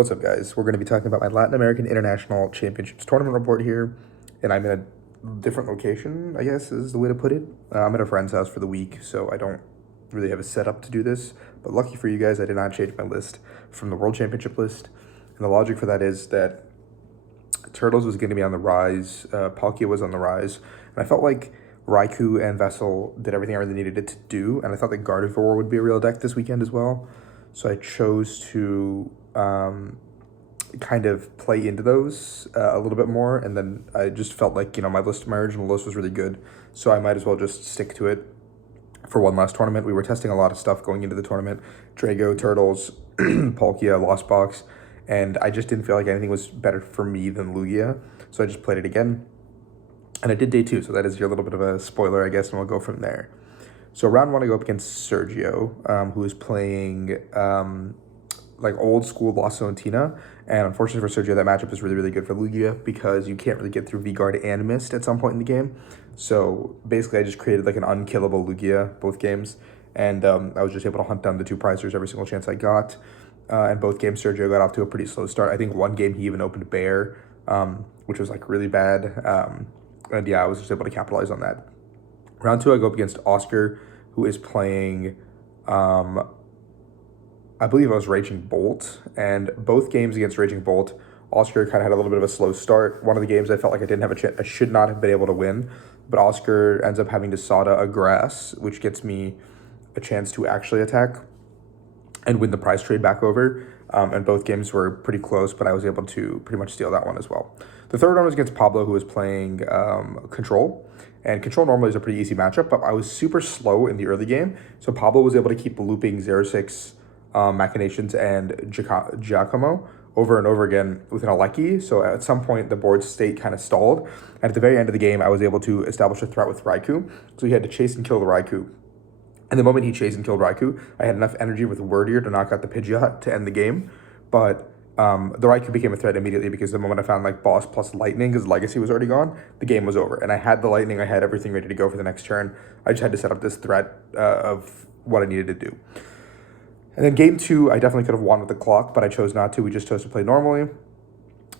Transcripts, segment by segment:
What's up, guys? We're going to be talking about my Latin American International Championships tournament report here, and I'm in a different location, I guess is the way to put it. I'm at a friend's house for the week, so I don't really have a setup to do this, but lucky for you guys, I did not change my list from the World Championship list, and the logic for that is that Turtles was going to be on the rise, Palkia was on the rise, and I felt like Raikou and Vessel did everything I really needed it to do, and I thought that Gardevoir would be a real deck this weekend as well, so I chose to kind of play into those a little bit more, and then I just felt like, my original list was really good, so I might as well just stick to it for one last tournament. We were testing a lot of stuff going into the tournament: Drago, Turtles, Palkia, Lost Box, and I just didn't feel like anything was better for me than Lugia, so I just played it again, and I did day 2, so that is your little bit of a spoiler, I guess, and we'll go from there. So round 1, I go up against Sergio, who is playing like old school Lost Zone Tina, and unfortunately for Sergio, that matchup is really, really good for Lugia because you can't really get through V-Guard and Mist at some point in the game. So basically, I just created like an unkillable Lugia both games, and I was just able to hunt down the 2 prizers every single chance I got. And both games, Sergio got off to a pretty slow start. I think one game he even opened Bear, which was like really bad. And yeah, I was just able to capitalize on that. Round 2, I go up against Oscar, who is playing I believe I was Raging Bolt, and both games against Raging Bolt, Oscar kind of had a little bit of a slow start. One of the games I felt like I didn't have a chance, I should not have been able to win, but Oscar ends up having to Sada a Grass, which gets me a chance to actually attack and win the prize trade back over. And both games were pretty close, but I was able to pretty much steal that one as well. The third one was against Pablo, who was playing Control. And Control normally is a pretty easy matchup, but I was super slow in the early game, so Pablo was able to keep looping 0-6 Machinations and Giacomo over and over again with an LAKEY. So at some point, the board state kind of stalled. And at the very end of the game, I was able to establish a threat with Raikou. So he had to chase and kill the Raikou. And the moment he chased and killed Raikou, I had enough energy with Wordier to knock out the Pidgeot to end the game. But the Raikou became a threat immediately because the moment I found like Boss plus Lightning, because Legacy was already gone, the game was over. And I had the Lightning, I had everything ready to go for the next turn. I just had to set up this threat of what I needed to do. And then game 2, I definitely could have won with the clock, but I chose not to. We just chose to play normally.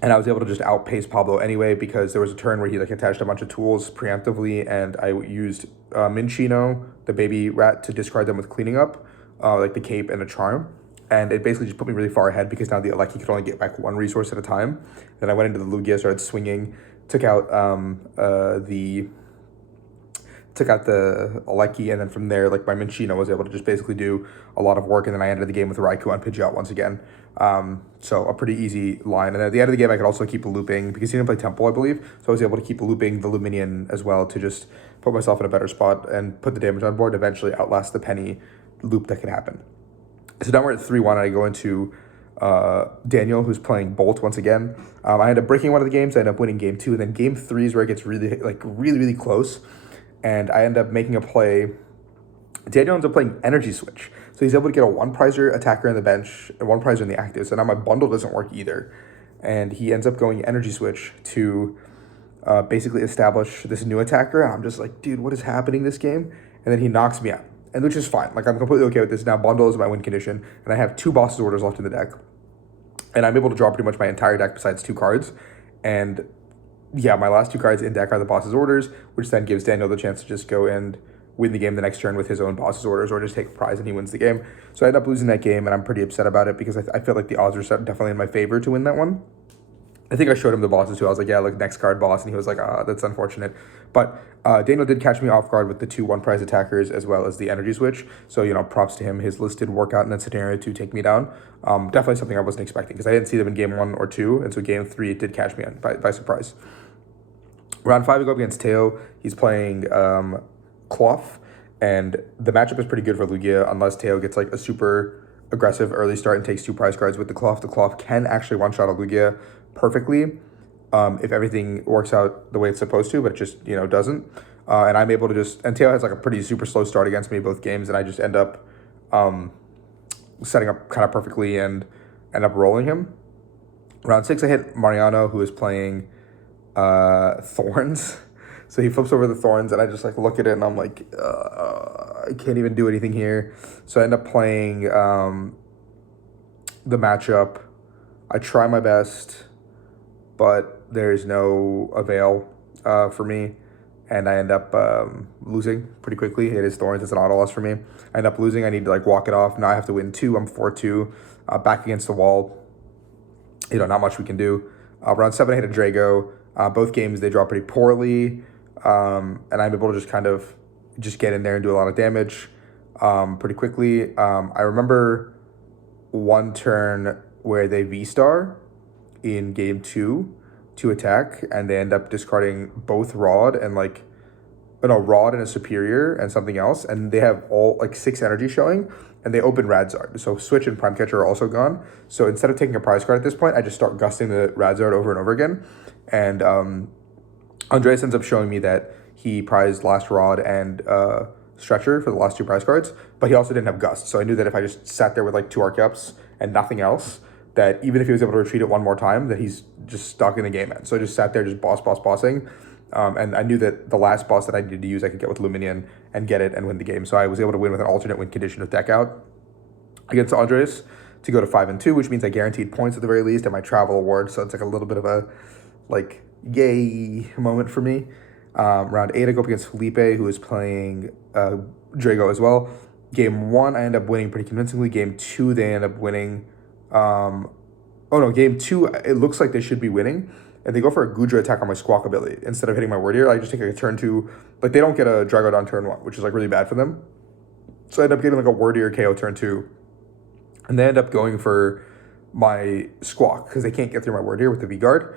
And I was able to just outpace Pablo anyway because there was a turn where he like attached a bunch of tools preemptively, and I used Minchino, the baby rat, to discard them with cleaning up, like the cape and a charm. And it basically just put me really far ahead because now the Aleki could only get back 1 resource at a time. Then I went into the Lugia, started swinging, took out the Aleki, and then from there, like my Minchino was able to just basically do a lot of work, and then I ended the game with Raikou on Pidgeot once again. So a pretty easy line. And then at the end of the game, I could also keep looping because he didn't play Temple, I believe. So I was able to keep looping the Luminion as well to just put myself in a better spot and put the damage on board and eventually outlast the Penny loop that could happen. So now we're at 3-1, and I go into Daniel, who's playing Bolt once again. I end up breaking one of the games. I end up winning game 2, and then game 3 is where it gets really close. And I end up making a play. Daniel ends up playing Energy Switch. So he's able to get a 1-prizer attacker in the bench and 1-prizer in the active. So now my bundle doesn't work either. And he ends up going Energy Switch to basically establish this new attacker. And I'm just like, dude, what is happening this game? And then he knocks me out, and which is fine. Like, I'm completely okay with this. Now bundle is my win condition, and I have 2 Boss's Orders left in the deck. And I'm able to draw pretty much my entire deck besides 2 cards. And yeah, my last 2 cards in deck are the Boss's Orders, which then gives Daniel the chance to just go and win the game the next turn with his own Boss's Orders, or just take a prize and he wins the game. So I end up losing that game, and I'm pretty upset about it because I feel like the odds are definitely in my favor to win that one. I think I showed him the bosses too. I was like, yeah, look, next card boss. And he was like, that's unfortunate. But Daniel did catch me off guard with the 2 1-prize attackers as well as the Energy Switch. So, props to him. His list did work out in that scenario to take me down. Definitely something I wasn't expecting because I didn't see them in game 1 or 2. And so game 3, it did catch me by surprise. Round 5, I go up against Teo. He's playing Cloth. And the matchup is pretty good for Lugia unless Teo gets like a super aggressive early start and takes 2 prize cards with the Cloth. The Cloth can actually one-shot a Lugia perfectly if everything works out the way it's supposed to, but it just, doesn't. And I'm able to and Teo has like a pretty super slow start against me both games, and I just end up setting up kind of perfectly and end up rolling him. Round 6, I hit Mariano, who is playing Thorns. So he flips over the Thorns, and I just like look at it, and I'm like, I can't even do anything here. So I end up playing the matchup I try my best, but there's no avail for me, and I end up losing pretty quickly. It is Thorns. It's an auto loss for me. I end up losing. I need to like walk it off. Now I have to win 2. I'm 4-2, back against the wall. Not much we can do. Round 7, I hit a Drago. Both games they draw pretty poorly, and I'm able to just kind of just get in there and do a lot of damage pretty quickly. I remember one turn where they V-Star in game 2 to attack, and they end up discarding both Rod and Rod and a Superior and something else, and they have all like 6 energy showing, and they open Radzard. So Switch and Prime Catcher are also gone. So instead of taking a prize card at this point, I just start gusting the Radzard over and over again. And Andreas ends up showing me that he prized Last Rod and Stretcher for the last 2 prize cards, but he also didn't have Gust. So I knew that if I just sat there with like 2 Archeops and nothing else, that even if he was able to retreat it one more time, that he's just stuck in the game end. So I just sat there just bossing. And I knew that the last boss that I needed to use, I could get with Luminion and get it and win the game. So I was able to win with an alternate win condition of deck out against Andres to go to 5-2, which means I guaranteed points at the very least and my travel award. So it's like a little bit of a like yay moment for me. Round 8, I go up against Felipe, who is playing Drago as well. Game 1, I end up winning pretty convincingly. Game 2, they end up winning. Game 2, it looks like they should be winning. And they go for a Gudra attack on my Squawk ability. Instead of hitting my Word Ear, I just take like a turn 2. Like, they don't get a Drago on turn 1, which is like really bad for them. So I end up getting like a Word Ear KO turn 2. And they end up going for my Squawk because they can't get through my Word Ear with the V-Guard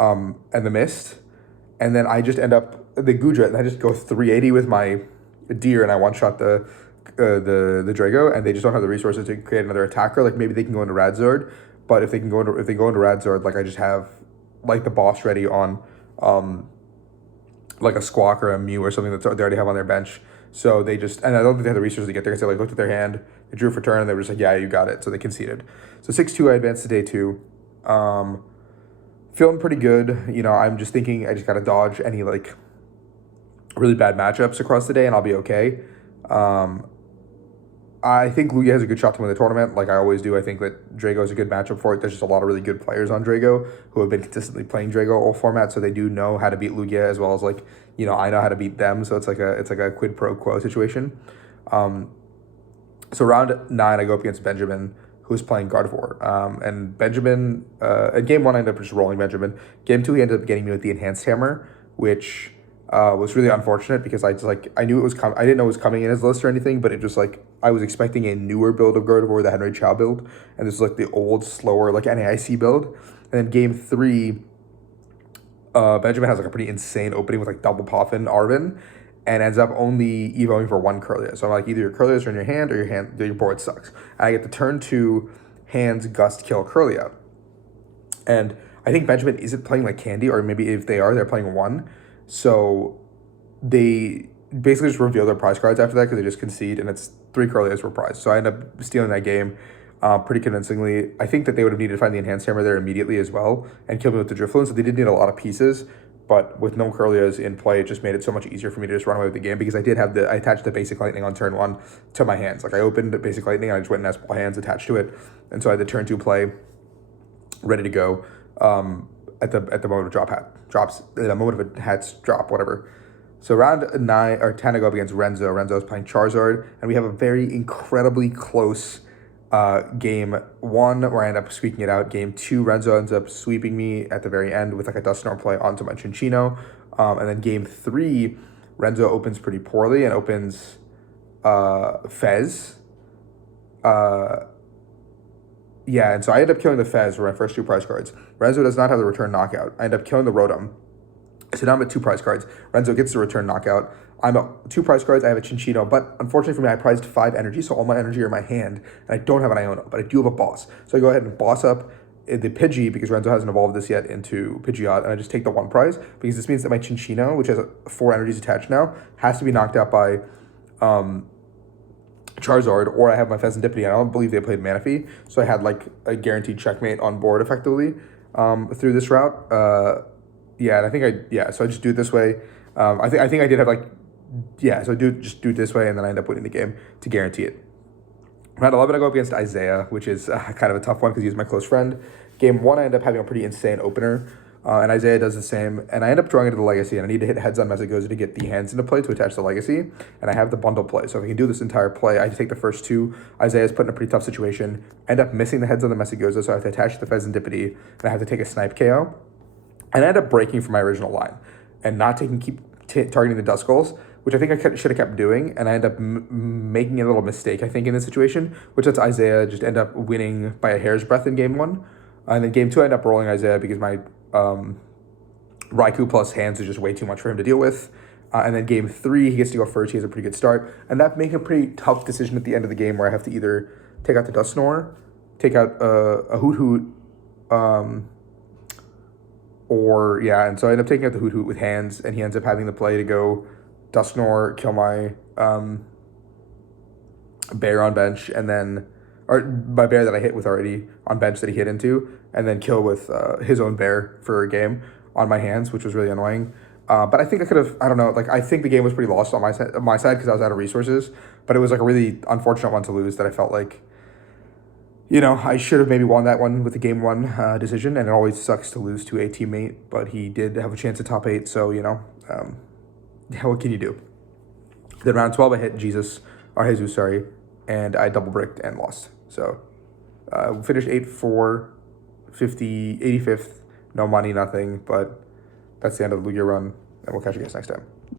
and the Mist. And then I just end up the Gudra, and I just go 380 with my Deer, and I one-shot the Drago, and they just don't have the resources to create another attacker. Like, maybe they can go into Radzard, but if they go into Radzard, like, I just have like the boss ready on like a Squawk or a Mew or something that they already have on their bench. So they just, and I don't think they have the resources to get there because they like looked at their hand, they drew for turn, and they were just like, yeah, you got it. So they conceded. So 6-2, I advanced to day 2. Feeling pretty good. I'm just thinking I just got to dodge any like really bad matchups across the day and I'll be okay. I think Lugia has a good shot to win the tournament, like I always do. I think that Drago is a good matchup for it. There's just a lot of really good players on Drago who have been consistently playing Drago all formats, so they do know how to beat Lugia as well as like, I know how to beat them. So it's like a quid pro quo situation. So round 9, I go up against Benjamin, who's playing Gardevoir. And Benjamin, in game 1, I ended up just rolling Benjamin. Game 2, he ended up getting me with the Enhanced Hammer, which was really unfortunate because I knew it was coming. I didn't know it was coming in his list or anything, but it just like, I was expecting a newer build of Gardevoir, the Henry Chow build, and this is like the old, slower, like NAIC build. And then game 3, Benjamin has like a pretty insane opening with like double Poffin Arvin, and ends up only evoing for 1 Curlia. So I'm like, either your Curlias are in your hand or your board sucks. And I get the turn 2 hands Gust kill Curlia. And I think Benjamin isn't playing like Candy, or maybe if they are, they're playing 1. So they basically just reveal their prize cards after that because they just concede, and it's 3 Curlias were prized. So I end up stealing that game pretty convincingly. I think that they would have needed to find the Enhanced Hammer there immediately as well and kill me with the Drifloon, so they did need a lot of pieces. But with no Curlias in play, it just made it so much easier for me to just run away with the game because I attached the Basic Lightning on turn 1 to my hands. Like, I opened the Basic Lightning and I just went and S-Ball hands attached to it. And so I had the turn 2 play ready to go at the moment of the moment of a hat's drop, whatever. So round 9 or 10, I go up against Renzo. Renzo's playing Charizard, and we have a very incredibly close game 1 where I end up squeaking it out. Game 2, Renzo ends up sweeping me at the very end with like a Dust Storm play onto my Chinchino. And then game 3, Renzo opens pretty poorly and opens Fez. Yeah, and so I end up killing the Fez for my first 2 prize cards. Renzo does not have the return knockout. I end up killing the Rotom. So now I'm at 2 prize cards. Renzo gets the return knockout. I'm at 2 prize cards. I have a Chinchino, but unfortunately for me, I prized 5 energy, so all my energy are in my hand, and I don't have an Iono, but I do have a boss. So I go ahead and boss up the Pidgey, because Renzo hasn't evolved this yet, into Pidgeot, and I just take the 1 prize, because this means that my Chinchino, which has 4 energies attached now, has to be knocked out by Charizard, or I have my Pheasantipity. I don't believe they played Manaphy, so I had like a guaranteed checkmate on board effectively through this route. And I think so I just do it this way. I think I did have so I do it this way, and then I end up winning the game to guarantee it. Round 11, I go up against Isaiah, which is kind of a tough one because he's my close friend. Game 1, I end up having a pretty insane opener, and Isaiah does the same, and I end up drawing into the Legacy, and I need to hit heads on Mesagoza to get the hands into play to attach the Legacy, and I have the bundle play, so if I can do this entire play, I just take the first 2. Isaiah's put in a pretty tough situation, end up missing the heads on the Mesagoza, so I have to attach the Pheasantipity, and I have to take a Snipe KO, and I end up breaking from my original line, and not targeting the Duskulls, which I think I should have kept doing, and I end up making a little mistake, I think, in this situation, which lets Isaiah just end up winning by a hair's breadth in game 1. And then game 2, I end up rolling Isaiah because my Raikou plus hands is just way too much for him to deal with. And then game 3, he gets to go first. He has a pretty good start. And that makes a pretty tough decision at the end of the game where I have to either take out the Dusknoir, take out a Hoot Hoot, and so I end up taking out the Hoot Hoot with hands, and he ends up having the play to go Dusknoir, kill my bear on bench, and then, or my bear that I hit with already on bench that he hit into, and then kill with his own bear for a game on my hands, which was really annoying. But I think I could have, I don't know, like I think the game was pretty lost on my side because I was out of resources, but it was like a really unfortunate one to lose that I felt like, you know, I should have maybe won that one with the game 1 decision, and it always sucks to lose to a teammate, but he did have a chance at top 8, so, you know, what can you do? Then round 12, I hit Jesus, and I double bricked and lost. So finished 8-4, 85th, no money, nothing, but that's the end of the Lugia run, and we'll catch you guys next time.